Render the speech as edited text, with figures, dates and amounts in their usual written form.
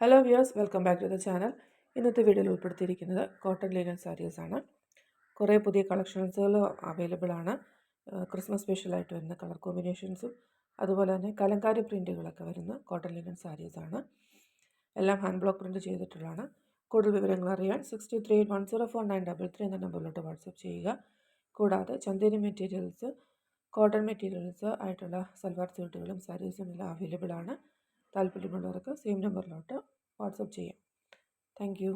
Hello viewers, welcome back to the channel. ഇന്നത്തെ വീഡിയോയിൽ ഉൾപ്പെടുത്തിയിരിക്കുന്നത് കോട്ടൺ ലിനൻ സാരീസാണ്. കുറേ പുതിയ കളക്ഷൻസുകൾ അവൈലബിൾ ആണ്. ക്രിസ്മസ് സ്പെഷ്യലായിട്ട് വരുന്ന കളർ കോമ്പിനേഷൻസും അതുപോലെ തന്നെ കലങ്കാരി പ്രിൻറ്റുകളൊക്കെ വരുന്ന കോട്ടൺ ലിനൻ സാരീസാണ്. എല്ലാം ഹാൻഡ് ബ്ലോക്ക് പ്രിൻറ്റ് ചെയ്തിട്ടുള്ളതാണ്. കൂടുതൽ വിവരങ്ങൾ അറിയാൻ 63810493 എന്ന നമ്പറിലോട്ട് വാട്സപ്പ് ചെയ്യുക. കൂടാതെ ചന്തേരി മെറ്റീരിയൽസ്, കോട്ടൺ മെറ്റീരിയൽസ് ആയിട്ടുള്ള സൽവാർ സ്യൂട്ടുകളും സാരീസും എല്ലാം അവൈലബിൾ ആണ്. താല്പര്യമുള്ളവർക്ക് സെയിം നമ്പറിലോട്ട് വാട്സപ്പ് ചെയ്യാം. Thank you.